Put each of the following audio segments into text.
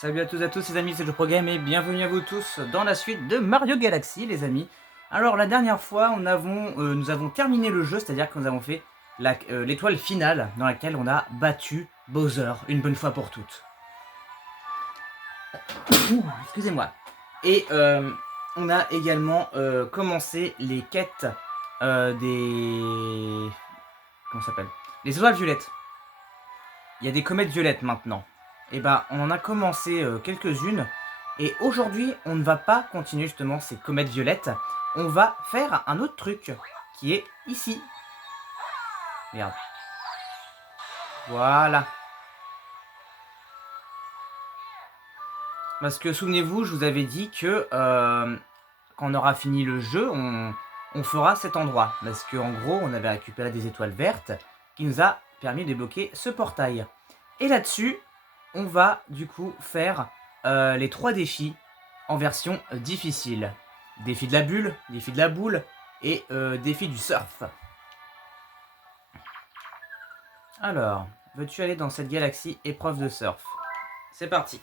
Salut à tous les amis, c'est JoProGame et bienvenue à vous tous dans la suite de Mario Galaxy les amis. Alors la dernière fois nous avons terminé le jeu, c'est-à-dire que nous avons fait l'étoile finale dans laquelle on a battu Bowser une bonne fois pour toutes. Excusez-moi. Et on a également commencé les quêtes des... Comment ça s'appelle? Les étoiles violettes. Il y a des comètes violettes maintenant. Et bah on en a commencé quelques-unes. Et aujourd'hui on ne va pas continuer justement ces comètes violettes. On va faire un autre truc qui est ici. Regarde. Voilà. Parce que souvenez-vous, je vous avais dit que quand on aura fini le jeu, on fera cet endroit. Parce qu'en gros, on avait récupéré des étoiles vertes qui nous a permis de débloquer ce portail. Et là-dessus, on va du coup faire les 3 défis en version difficile. Défi de la bulle, défi de la boule et défi du surf. Alors, veux-tu aller dans cette galaxie épreuve de surf? C'est parti.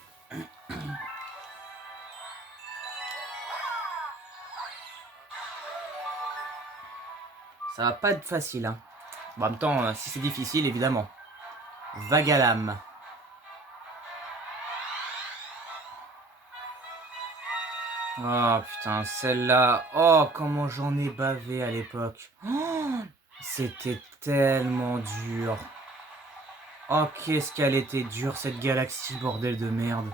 Ça va pas être facile, hein. Bon, en même temps, si c'est difficile, évidemment. Vague à l'âme. Oh putain, celle-là. Oh, comment j'en ai bavé à l'époque. Oh, c'était tellement dur. Oh, qu'est-ce qu'elle était dure cette galaxie, bordel de merde.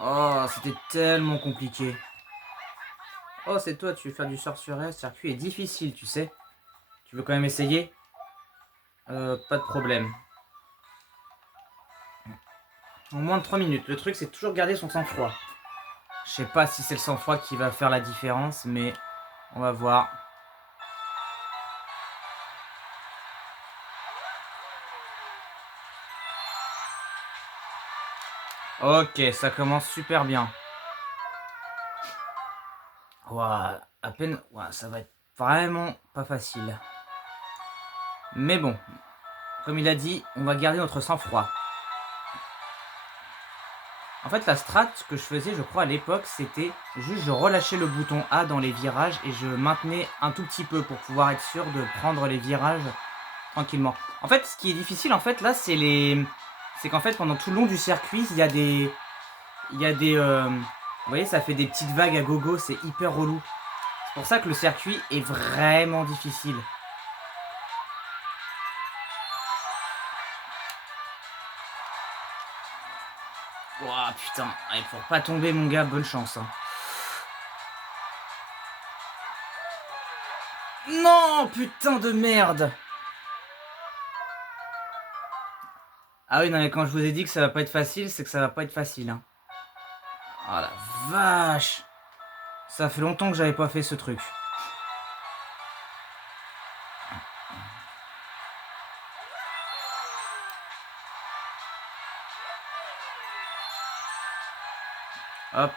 Oh, c'était tellement compliqué. Oh, c'est toi, tu veux faire du sorcerer. Ce circuit est difficile, tu sais. Tu veux quand même essayer? Pas de problème. En moins de 3 minutes. Le truc, c'est toujours garder son sang-froid. Je sais pas si c'est le sang-froid qui va faire la différence, mais on va voir. Ok, ça commence super bien. Ouah, à peine... Ouah, ça va être vraiment pas facile. Mais bon, comme il a dit, on va garder notre sang-froid. En fait, la strat que je faisais, je crois, à l'époque, c'était juste je relâchais le bouton A dans les virages et je maintenais un tout petit peu pour pouvoir être sûr de prendre les virages tranquillement. En fait, ce qui est difficile, en fait, là, c'est les... C'est qu'en fait, pendant tout le long du circuit, il y a des... Vous voyez, ça fait des petites vagues à gogo, c'est hyper relou. C'est pour ça que le circuit est vraiment difficile. Ouah, putain. Allez, pour pas tomber, mon gars, bonne chance. Hein. Non, putain de merde. Ah oui, non, mais quand je vous ai dit que ça va pas être facile, c'est que ça va pas être facile. Hein. Oh la vache. Ça fait longtemps que j'avais pas fait ce truc. Hop.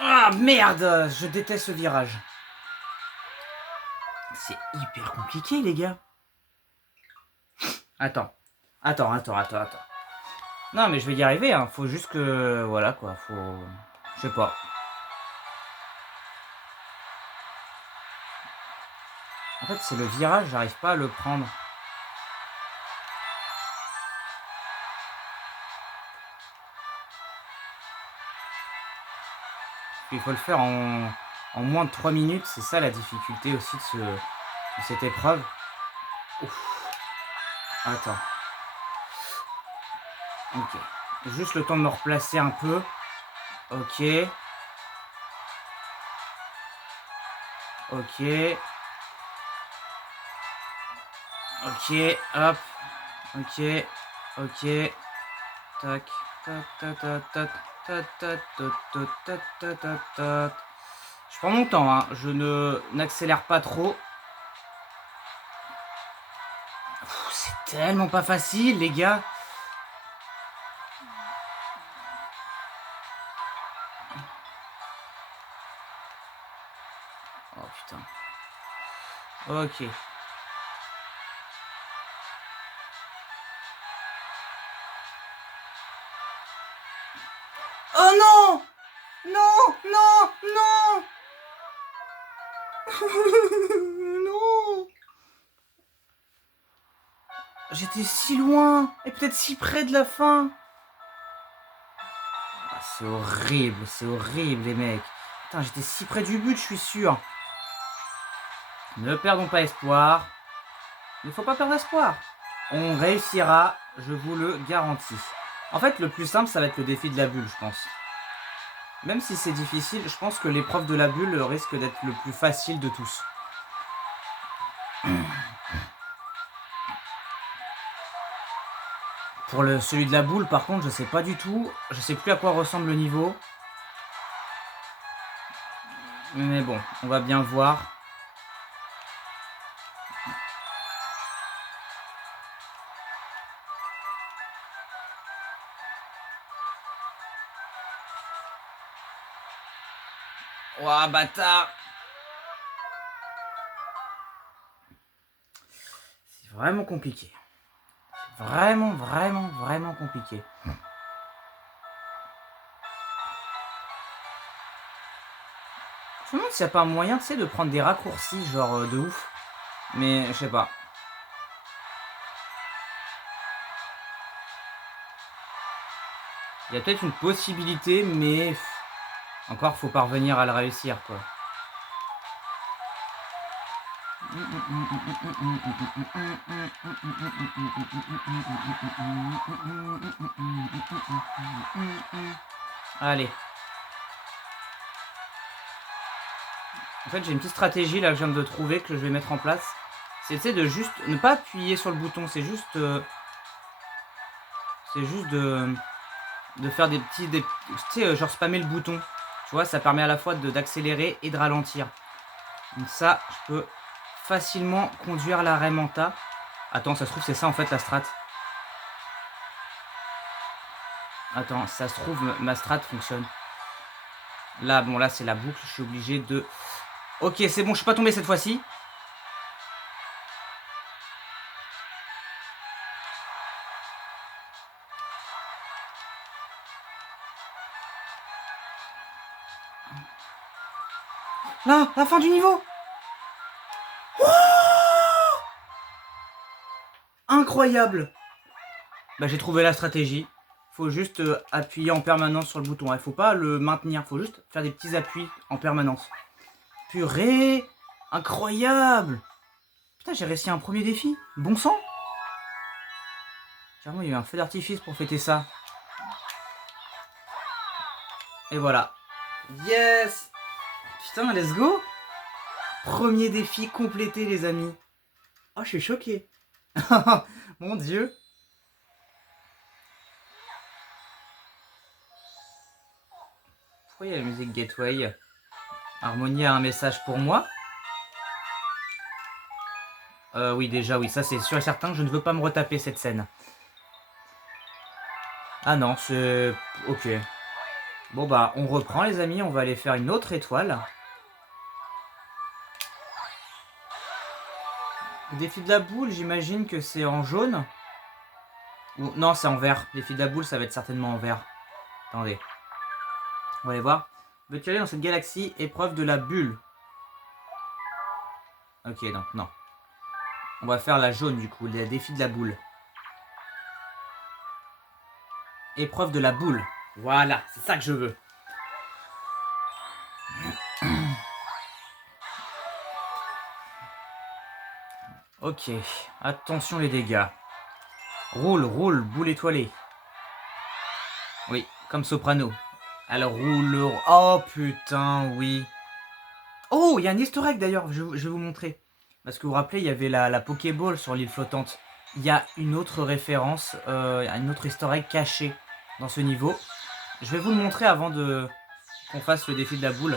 Ah merde, je déteste ce virage. C'est hyper compliqué, les gars. Attends. Attends. Non, mais je vais y arriver, hein. Faut juste que... Voilà, quoi. Faut... Je sais pas. En fait, c'est le virage, j'arrive pas à le prendre. Il faut le faire en moins de 3 minutes. C'est ça la difficulté aussi de cette épreuve. Ouf. Attends. Ok. Juste le temps de me replacer un peu. Ok. Ok. Ok. Hop. Ok. Ok. Tac. Tac, tac, tac, tac. Tac, tac, tac, tac, tac, tac, tac. Je prends mon temps, hein. Je n'accélère pas trop. C'est tellement pas facile, les gars. Oh putain. Ok. Oh non! Non! Non! Non! Non! J'étais si loin et peut-être si près de la fin. Ah, c'est horrible les mecs. Putain, j'étais si près du but, je suis sûr. Ne perdons pas espoir. Il ne faut pas perdre espoir. On réussira, je vous le garantis. En fait, le plus simple, ça va être le défi de la bulle, je pense. Même si c'est difficile, je pense que l'épreuve de la bulle risque d'être le plus facile de tous. Pour celui de la boule, par contre, je sais pas du tout. Je sais plus à quoi ressemble le niveau. Mais bon, on va bien voir. Ouah, bâtard! C'est vraiment compliqué. Vraiment compliqué. Je me demande s'il n'y a pas un moyen, tu sais, de prendre des raccourcis, genre de ouf. Mais je sais pas. Il y a peut-être une possibilité, mais encore faut parvenir à le réussir, quoi. Allez. En fait, j'ai une petite stratégie là que je viens de trouver, que je vais mettre en place. C'est de juste ne pas appuyer sur le bouton, c'est juste de faire des petits, tu sais, genre spammer le bouton. Tu vois, ça permet à la fois d'accélérer et de ralentir. Donc ça, je peux facilement conduire la Raimanta. Attends, ça se trouve, c'est ça en fait la strat. Attends, ça se trouve, ma strat fonctionne. Là, bon, là, c'est la boucle. Je suis obligé de... Ok, c'est bon, je suis pas tombé cette fois-ci. Là, la fin du niveau. Oh, incroyable. Bah, j'ai trouvé la stratégie. Faut juste appuyer en permanence sur le bouton. Il faut pas le maintenir. Faut juste faire des petits appuis en permanence. Purée, incroyable. Putain, j'ai réussi un premier défi. Bon sang. Carrément, il y a eu un feu d'artifice pour fêter ça. Et voilà. Yes. Putain, let's go. Premier défi complété, les amis. Oh, je suis choqué. Mon Dieu. Pourquoi il y a la musique Gateway? Harmonie a un message pour moi. Oui, déjà, oui, ça c'est sûr et certain que je ne veux pas me retaper cette scène. Ah non, c'est... Ok. Bon bah, on reprend les amis, on va aller faire une autre étoile. Défi de la boule, j'imagine que c'est en jaune. Ou... Non, c'est en vert. Défi de la boule, ça va être certainement en vert. Attendez. On va aller voir. Veux-tu aller dans cette galaxie? Épreuve de la bulle. Ok, non, non. On va faire la jaune du coup, le défi de la boule. Épreuve de la boule. Voilà, c'est ça que je veux. Ok, attention les dégâts. Roule, roule, boule étoilée. Oui, comme Soprano. Alors roule... Oh putain, oui. Oh, il y a un easter egg d'ailleurs, je vais vous montrer. Parce que vous vous rappelez, il y avait la Pokéball sur l'île flottante. Il y a une autre référence, un autre easter egg caché dans ce niveau. Je vais vous le montrer avant qu'on fasse le défi de la boule.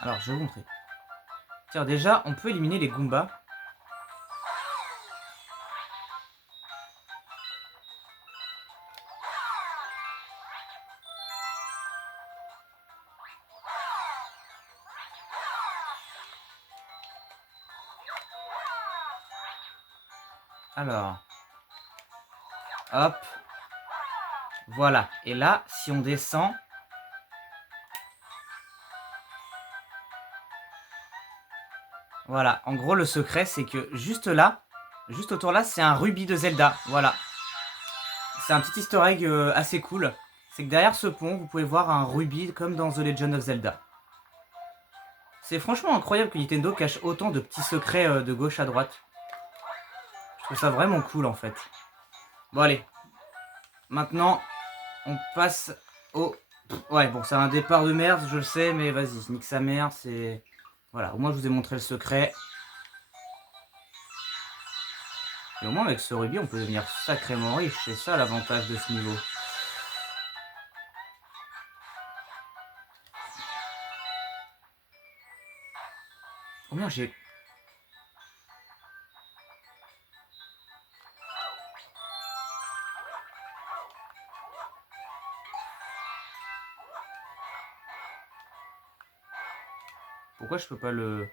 Alors, je vais vous montrer. Tiens, déjà, on peut éliminer les Goombas. Alors, hop. Voilà. Et là, si on descend... Voilà. En gros, le secret, c'est que juste là, juste autour là, c'est un rubis de Zelda. Voilà. C'est un petit easter egg assez cool. C'est que derrière ce pont, vous pouvez voir un rubis comme dans The Legend of Zelda. C'est franchement incroyable que Nintendo cache autant de petits secrets de gauche à droite. Je trouve ça vraiment cool en fait. Bon allez. Maintenant, on passe au... Ouais, bon, c'est un départ de merde, je le sais, mais vas-y, nique sa mère, c'est... Voilà, au moins je vous ai montré le secret. Et au moins avec ce rubis, on peut devenir sacrément riche. C'est ça l'avantage de ce niveau. Combien j'ai... Pourquoi je peux pas le...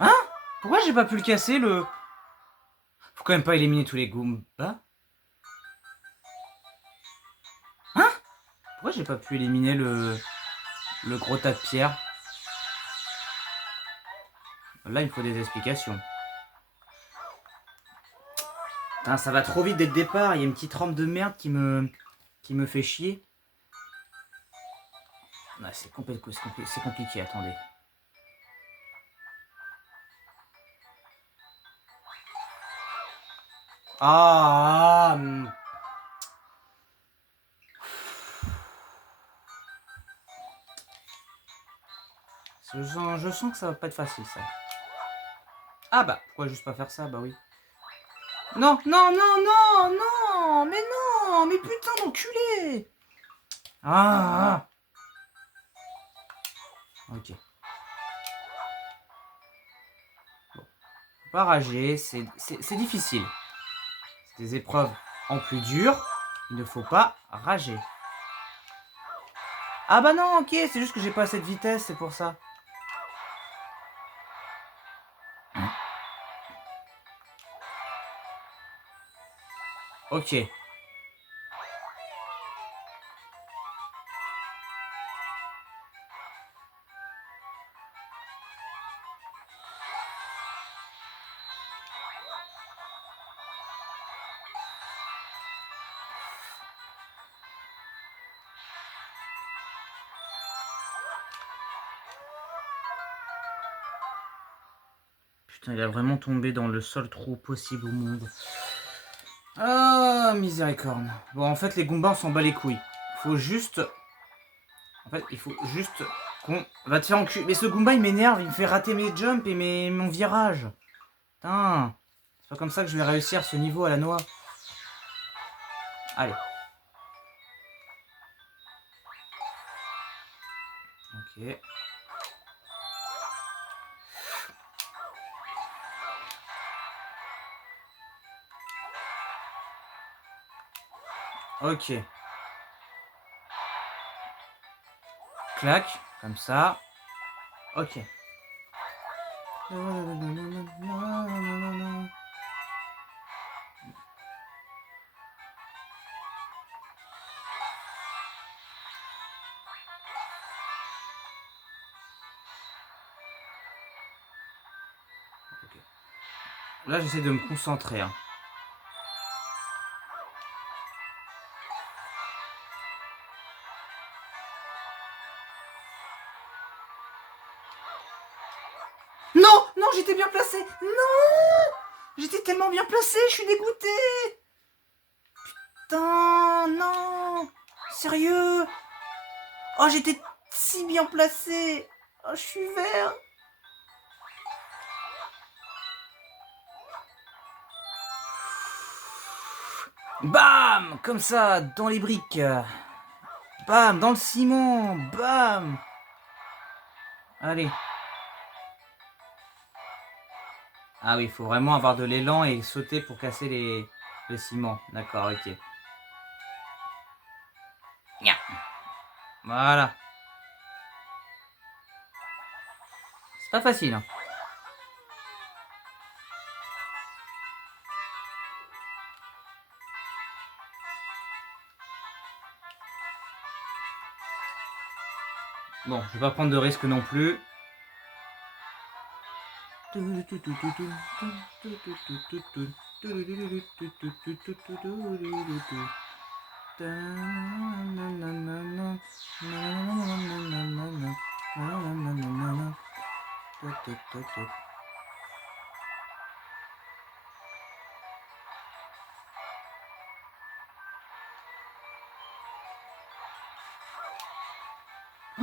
Hein? Pourquoi j'ai pas pu le casser, le... Faut quand même pas éliminer tous les Goombas. Hein? Pourquoi j'ai pas pu éliminer le gros tas de pierre? Là, il me faut des explications. Putain, ça va trop vite dès le départ. Il y a une petite rampe de merde qui me fait chier. C'est compliqué, attendez. Ah, je sens que ça va pas être facile, ça. Ah bah, pourquoi juste pas faire ça? Bah oui. Non, non, non, non, non, mais putain d'enculé. Ah, ok. Bon, faut pas rager, c'est difficile. C'est des épreuves en plus dures, il ne faut pas rager. Ah bah non, ok, c'est juste que j'ai pas assez de vitesse, c'est pour ça. Ok. Putain, il a vraiment tombé dans le seul trou possible au monde. Ah, miséricorde. Bon, en fait, les Goombas, on s'en bat les couilles. Faut juste... En fait, il faut juste qu'on... Va te faire enculer. Mais ce Goomba, il m'énerve. Il me fait rater mes jumps et mon virage. Putain. C'est pas comme ça que je vais réussir ce niveau à la noix. Allez. Ok. Ok. Clac. Comme ça. Ok. Là, j'essaie de me concentrer. Hein. Non, non, j'étais bien placé. Non, j'étais tellement bien placé, je suis dégoûté. Putain, non. Sérieux. Oh, j'étais si bien placé. Oh, je suis vert. Bam! Comme ça, dans les briques. Bam! Dans le ciment. Bam! Allez. Ah oui, il faut vraiment avoir de l'élan et sauter pour casser le ciment. D'accord, ok. Voilà. C'est pas facile. Hein. Bon, je vais pas prendre de risque non plus.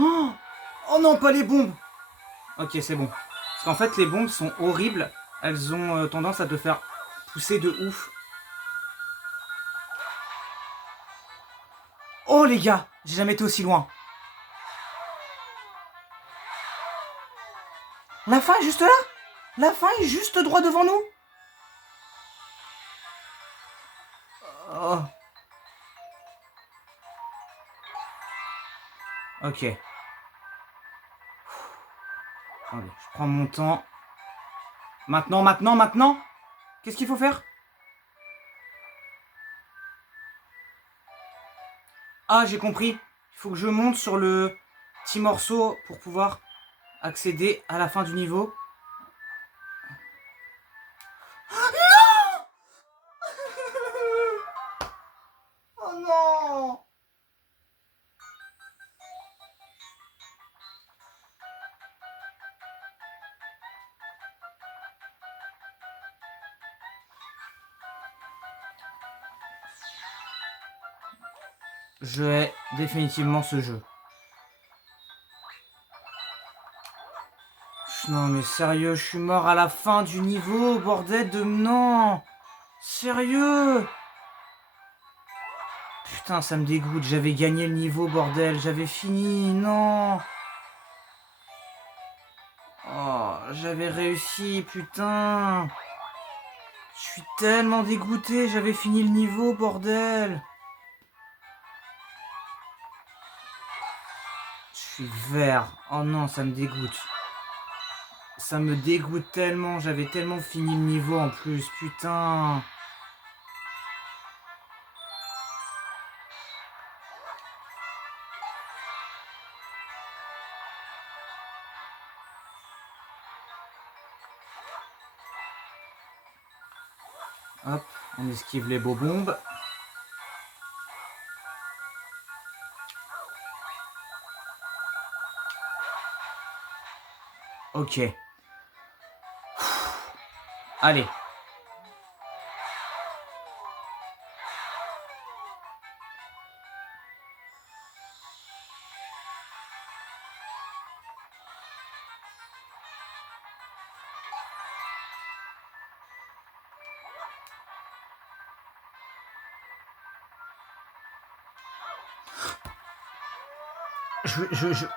Oh, oh non, pas les bombes. Ok, c'est bon. Parce qu'en fait, les bombes sont horribles. Elles ont tendance à te faire pousser de ouf. Oh les gars, j'ai jamais été aussi loin. La fin est juste là. La fin est juste droit devant nous. Oh. Ok. Attendez, je prends mon temps. Maintenant. Qu'est-ce qu'il faut faire? Ah, j'ai compris. Il faut que je monte sur le petit morceau pour pouvoir accéder à la fin du niveau. Non! Oh non! Je hais définitivement ce jeu. Non mais sérieux, je suis mort à la fin du niveau, bordel de... Non! Sérieux! Putain, ça me dégoûte, j'avais gagné le niveau, bordel, j'avais fini, non! Oh, j'avais réussi, putain! Je suis tellement dégoûté, j'avais fini le niveau, bordel! Je suis vert, oh non, ça me dégoûte. Ça me dégoûte tellement, j'avais tellement fini le niveau en plus, putain! Hop, on esquive les beaux bombes. Ok. Allez.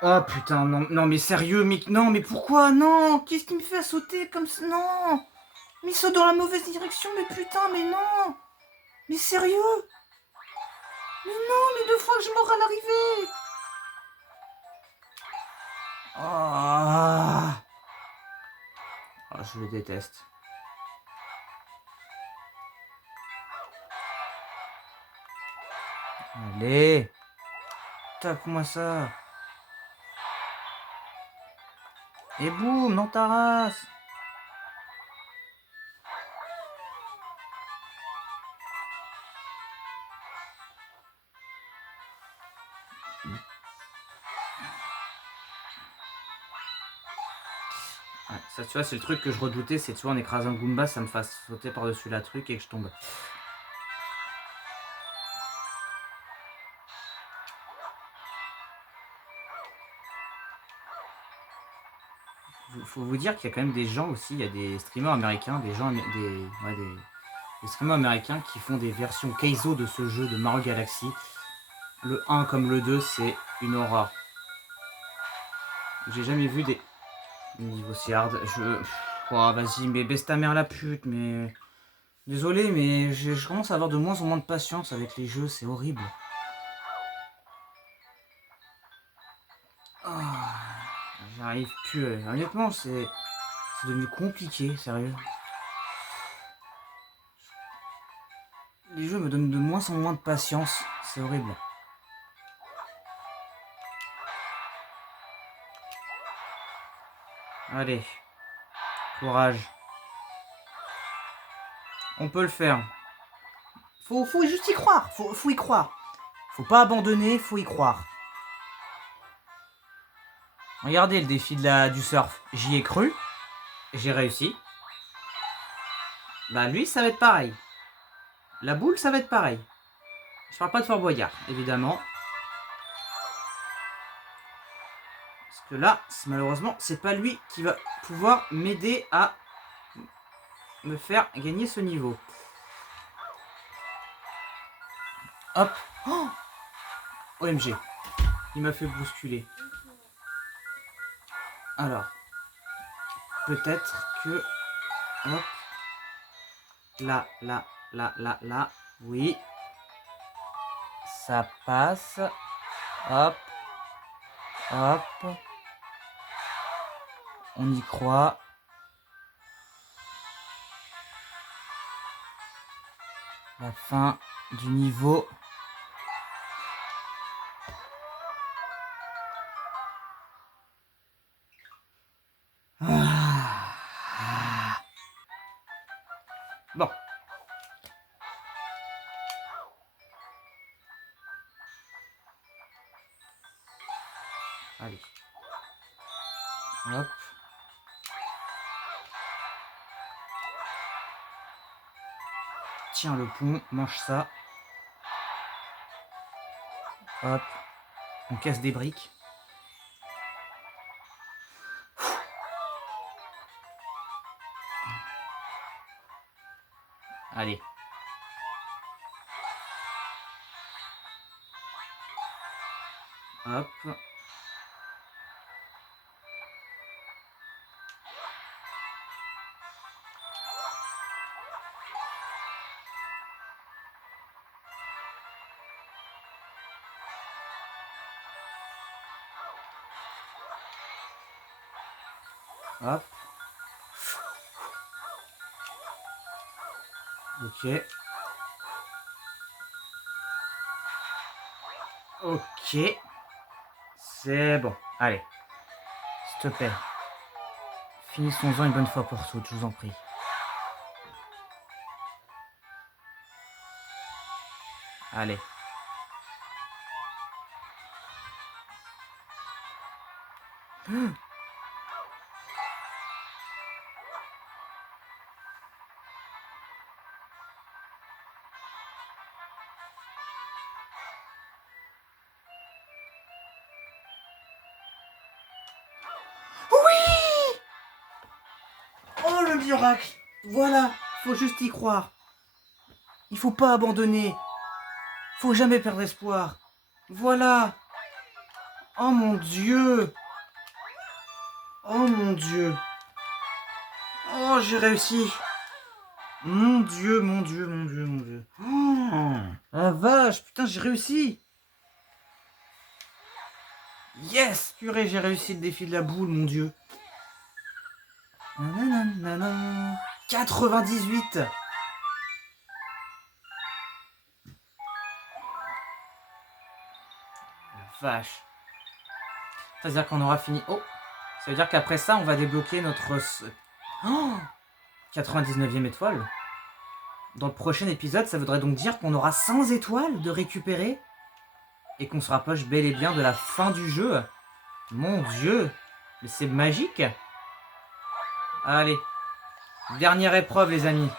Oh putain, non, non mais sérieux, mais non, mais pourquoi? Non, qu'est-ce qui me fait sauter comme ça? Non! Mais il saute dans la mauvaise direction, mais putain, mais non! Mais sérieux? Mais non, mais 2 fois que je meurs à l'arrivée! Ah, oh, je le déteste. Allez! Tape-moi ça! Et boum, dans ta race! Ouais, ça, tu vois, c'est le truc que je redoutais, c'est tu vois, en écrasant Goomba, ça me fasse sauter par-dessus la truc et que je tombe. Faut vous dire qu'il y a quand même des gens aussi, il y a des streamers américains, des streamers américains qui font des versions Keizo de ce jeu de Mario Galaxy. Le 1 comme le 2, c'est une horreur. J'ai jamais vu des niveaux si hard. Oh, vas-y, mais baisse ta mère la pute, mais... Désolé, mais je commence à avoir de moins en moins de patience avec les jeux, c'est horrible. Ah, j'arrive plus. Honnêtement, c'est devenu compliqué, sérieux. Les jeux me donnent de moins en moins de patience, c'est horrible. Allez, courage. On peut le faire. Faut juste y croire. Faut y croire. Faut pas abandonner, faut y croire. Regardez le défi du surf. J'y ai cru. J'ai réussi. Bah lui, ça va être pareil. La boule, ça va être pareil. Je parle pas de Fort Boyard, évidemment. Parce que là, malheureusement, c'est pas lui qui va pouvoir m'aider à me faire gagner ce niveau. Hop. Oh, OMG. Il m'a fait bousculer. Alors. Peut-être que... Hop. Là, là, là, là, là. Oui. Ça passe. Hop. Hop. On y croit. La fin du niveau. Bon. Allez. Hop. Tiens le pont, mange ça. Hop. On casse des briques. Allez. Hop. Hop. Ok. Ok. C'est bon. Allez. S'il te plaît. Finissons-en une bonne fois pour toutes, je vous en prie. Allez. Oui! Oh, le miracle! Voilà, faut juste y croire. Il faut pas abandonner. Faut jamais perdre espoir. Voilà. Oh mon Dieu. Oh mon Dieu. Oh, j'ai réussi. Mon Dieu, mon Dieu, mon Dieu, mon Dieu. Oh, la vache, putain, j'ai réussi. Yes, purée, j'ai réussi le défi de la boule, mon Dieu. 98. La vache. Ça veut dire qu'on aura fini. Oh, ça veut dire qu'après ça, on va débloquer notre 99e étoile. Dans le prochain épisode, ça voudrait donc dire qu'on aura 100 étoiles de récupérer et qu'on se rapproche bel et bien de la fin du jeu. Mon Dieu, mais c'est magique. Allez, dernière épreuve les amis.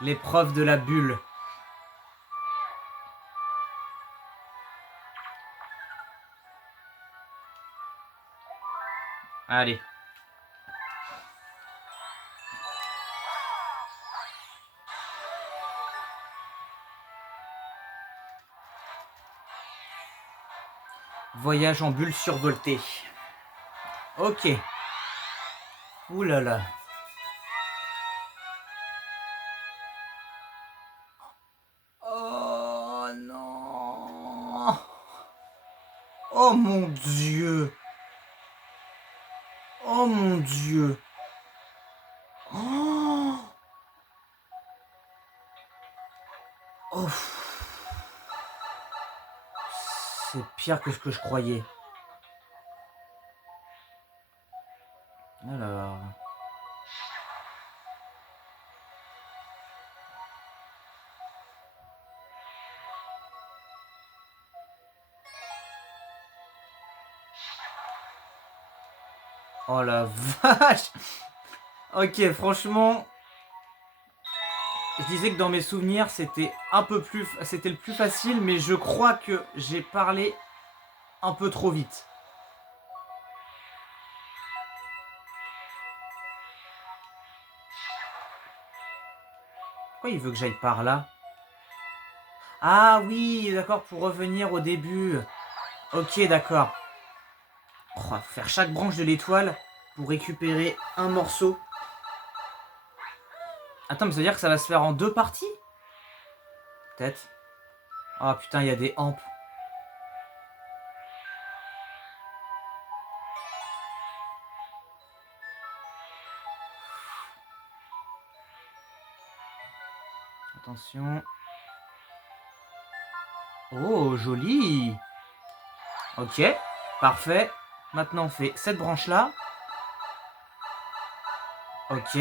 L'épreuve de la bulle. Allez. Voyage en bulle survoltée. Ok. Ouh là là. Oh non. Oh mon Dieu. Oh mon Dieu. Oh. Oh. C'est pire que ce que je croyais. Alors... Oh la vache. Ok, franchement, je disais que dans mes souvenirs, c'était c'était le plus facile, mais je crois que j'ai parlé un peu trop vite. Pourquoi il veut que j'aille par là? Ah oui, d'accord, pour revenir au début. Ok, d'accord. Oh, faire chaque branche de l'étoile pour récupérer un morceau. Attends, mais ça veut dire que ça va se faire en 2 parties? Peut-être. Ah putain, il y a des hampes. Attention. Oh, joli. Ok, parfait. Maintenant, on fait cette branche-là. Ok.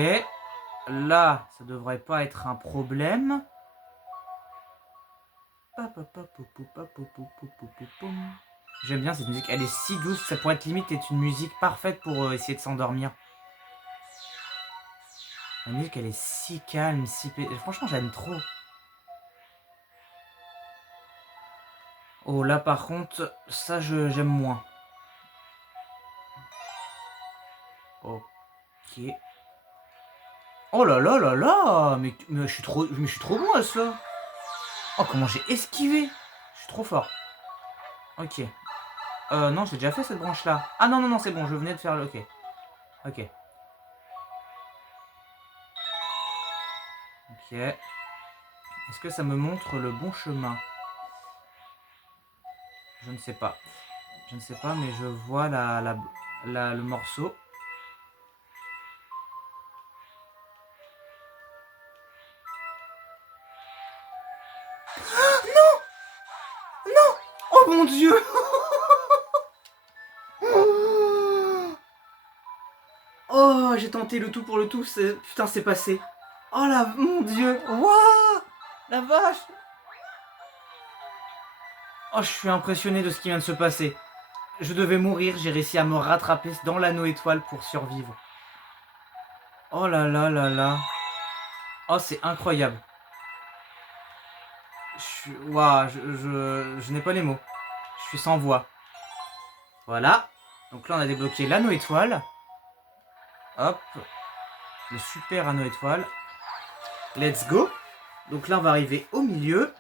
Là, ça devrait pas être un problème. J'aime bien cette musique. Elle est si douce. Ça pourrait être limite être une musique parfaite pour essayer de s'endormir. La musique, elle est si calme, si... Franchement, j'aime trop. Oh, là, par contre, ça, j'aime moins. Ok. Oh là là là là, mais je suis trop bon à ça. Oh, comment j'ai esquivé. Je suis trop fort. Ok. Non, j'ai déjà fait cette branche-là. Ah non, non, non, c'est bon, je venais de faire le... Ok. Ok. Ok. Est-ce que ça me montre le bon chemin? Je ne sais pas. Je ne sais pas, mais je vois le morceau. Non! Non! Oh mon Dieu! Oh, j'ai tenté le tout pour le tout. Putain, c'est passé. Oh là, mon Dieu! Waouh! La vache! Oh, je suis impressionné de ce qui vient de se passer. Je devais mourir, j'ai réussi à me rattraper dans l'anneau étoile pour survivre. Oh là là là là. Oh, c'est incroyable. Waouh, je n'ai pas les mots. Je suis sans voix. Voilà. Donc là, on a débloqué l'anneau étoile. Hop. Le super anneau étoile. Let's go. Donc là, on va arriver au milieu.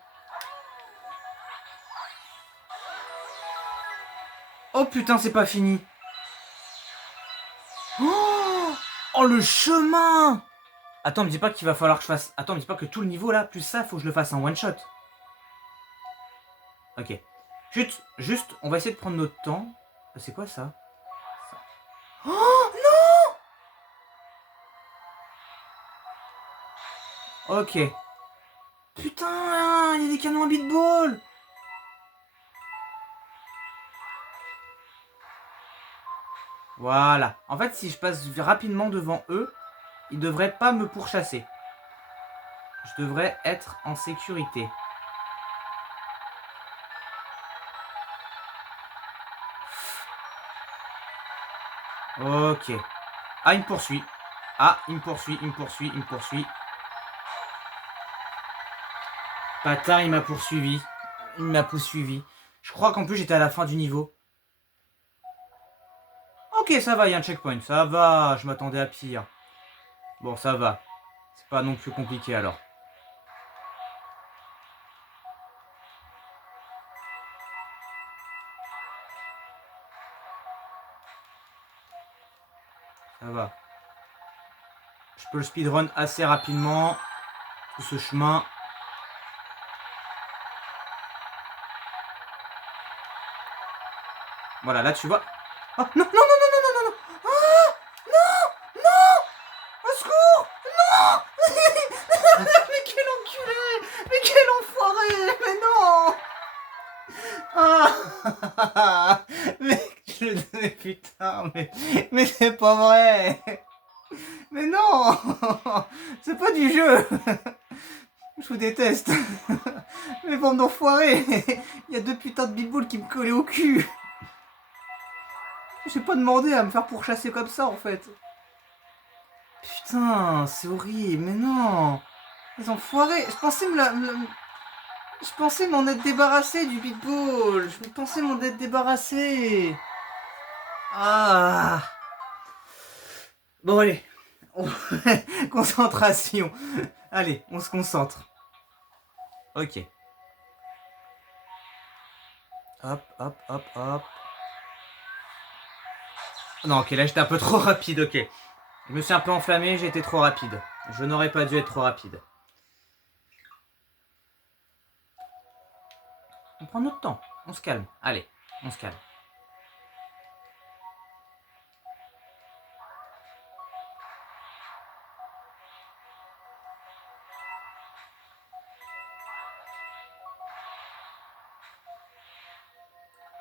Oh putain, c'est pas fini. Oh, le chemin. Attends, me dis pas qu'il va falloir que je fasse... Attends, me dis pas que tout le niveau là, plus ça, faut que je le fasse en one shot. Ok. Juste, on va essayer de prendre notre temps. C'est quoi ça? Oh non. Ok. Putain, il y a des canons à beatball. Voilà. En fait, si je passe rapidement devant eux, ils devraient pas me pourchasser. Je devrais être en sécurité. Ok. Ah, il me poursuit. Ah, il me poursuit, il me poursuit, il me poursuit. Patin, il m'a poursuivi. Il m'a poursuivi. Je crois qu'en plus, j'étais à la fin du niveau. Ok, ça va, il y a un checkpoint. Ça va, je m'attendais à pire. Bon, ça va. C'est pas non plus compliqué alors. Ça va. Je peux le speedrun assez rapidement. Tout ce chemin. Voilà, là tu vois. Oh, non, non, non, non, non, non, non, non. Ah, non, non. Au secours. Non. Mais quel enculé. Mais quel enfoiré. Mais non. Ah. Mais je le donnais, putain, mais c'est pas vrai. Mais non. C'est pas du jeu. Je vous déteste. Mais bande d'enfoirés. Il y a 2 putains de pitbulls qui me collaient au cul. J'ai pas demandé à me faire pourchasser comme ça, en fait. Putain, c'est horrible, mais non. Les enfoirés. Je pensais m'en être débarrassé du pitbull. Je pensais m'en être débarrassé. Ah. Bon, allez. Concentration. Allez, on se concentre. Ok. Hop, hop, hop, hop. Non, ok, là j'étais un peu trop rapide, ok. Je me suis un peu enflammé, j'ai été trop rapide. Je n'aurais pas dû être trop rapide. On prend notre temps, on se calme. Allez, on se calme.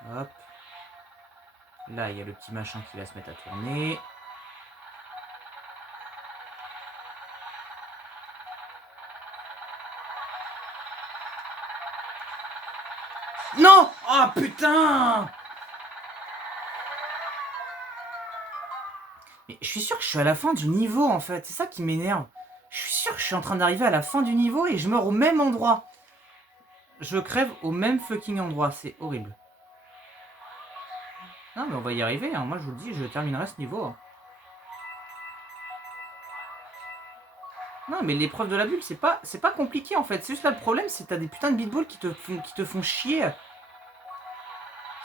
Hop. Là, il y a le petit machin qui va se mettre à tourner. Non! Oh putain! Mais je suis sûr que je suis à la fin du niveau en fait, c'est ça qui m'énerve. Je suis sûr que je suis en train d'arriver à la fin du niveau et je meurs au même endroit. Je crève au même fucking endroit, c'est horrible. Non mais on va y arriver, hein. Moi je vous le dis, je terminerai ce niveau. Non mais l'épreuve de la bulle, c'est pas compliqué en fait. C'est juste là le problème, c'est que t'as des putains de beatballs qui te font chier.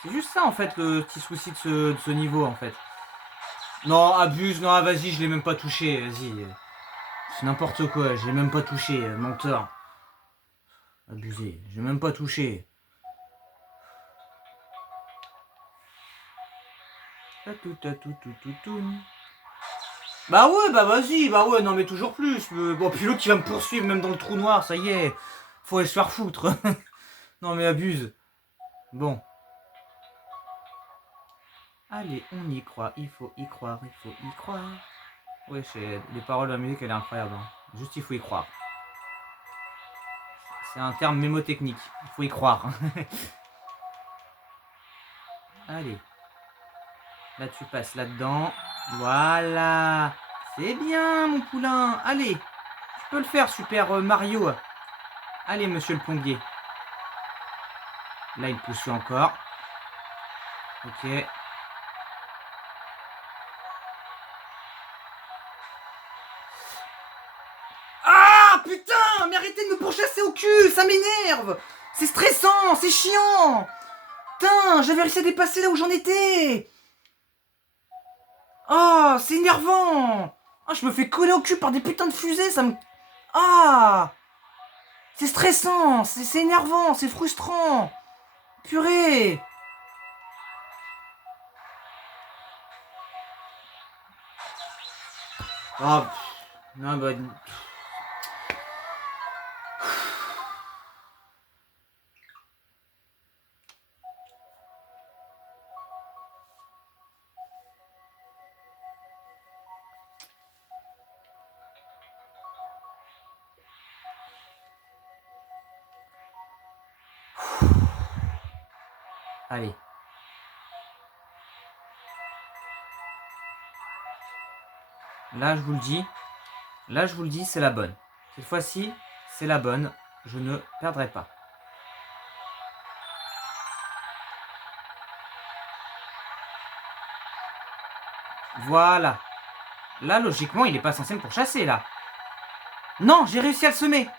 C'est juste ça en fait le petit souci de ce niveau en fait. Non, abuse, non, vas-y, je l'ai même pas touché, vas-y. C'est n'importe quoi, je l'ai même pas touché, menteur. Abusé, j'ai même pas touché. Bah ouais, bah vas-y, bah ouais, non mais toujours plus. Bon, puis l'autre qui va me poursuivre même dans le trou noir, ça y est. Faut aller se faire foutre. Non mais abuse. Bon. Allez, on y croit, il faut y croire, il faut y croire. Ouais, les paroles de la musique, elle est incroyable. Hein. Juste, il faut y croire. C'est un terme mémotechnique. Il faut y croire. Allez. Là, tu passes là-dedans. Voilà. C'est bien, mon poulain. Allez. Tu peux le faire, Super Mario. Allez, monsieur le plombier. Là, il pousse encore. Ok. Ah, putain. Mais arrêtez de me pourchasser au cul. Ça m'énerve. C'est stressant. C'est chiant. Putain, j'avais réussi à dépasser là où j'en étais. Ah, c'est énervant. Ah, je me fais coller au cul par des putains de fusées, ça me... Ah, c'est stressant, c'est énervant, c'est frustrant. Purée. Ah, non, bah... Allez. Là, je vous le dis. Là, je vous le dis, c'est la bonne. Cette fois-ci, c'est la bonne. Je ne perdrai pas. Voilà. Là, logiquement, il n'est pas censé me pourchasser, là. Non, j'ai réussi à le semer.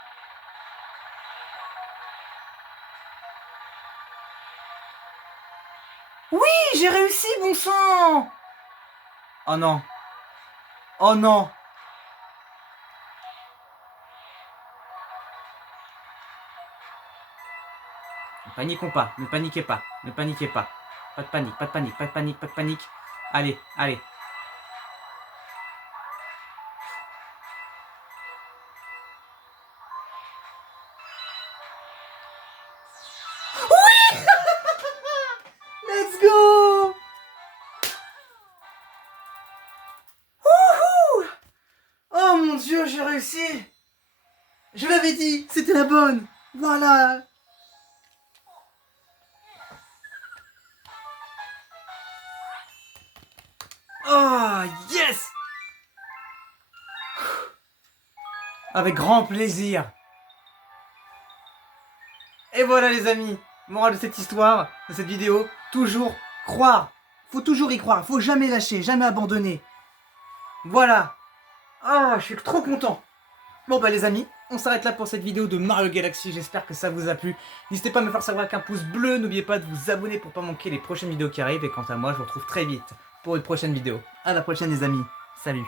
Oui, j'ai réussi, bon sang. Oh non. Oh non. Ne paniquons pas, ne paniquez pas, ne paniquez pas. Pas de panique, pas de panique, pas de panique, pas de panique. Allez, allez. Oui. Let's go. mon Dieu, j'ai réussi! Je l'avais dit, c'était la bonne! Voilà! Oh, yes! Avec grand plaisir! Et voilà les amis, morale de cette histoire, de cette vidéo, toujours croire. Faut toujours y croire, faut jamais lâcher, jamais abandonner. Voilà. Ah, je suis trop content. Bon bah les amis, on s'arrête là pour cette vidéo de Mario Galaxy, j'espère que ça vous a plu. N'hésitez pas à me faire savoir avec un pouce bleu, n'oubliez pas de vous abonner pour pas manquer les prochaines vidéos qui arrivent. Et quant à moi, je vous retrouve très vite pour une prochaine vidéo. À la prochaine les amis, salut.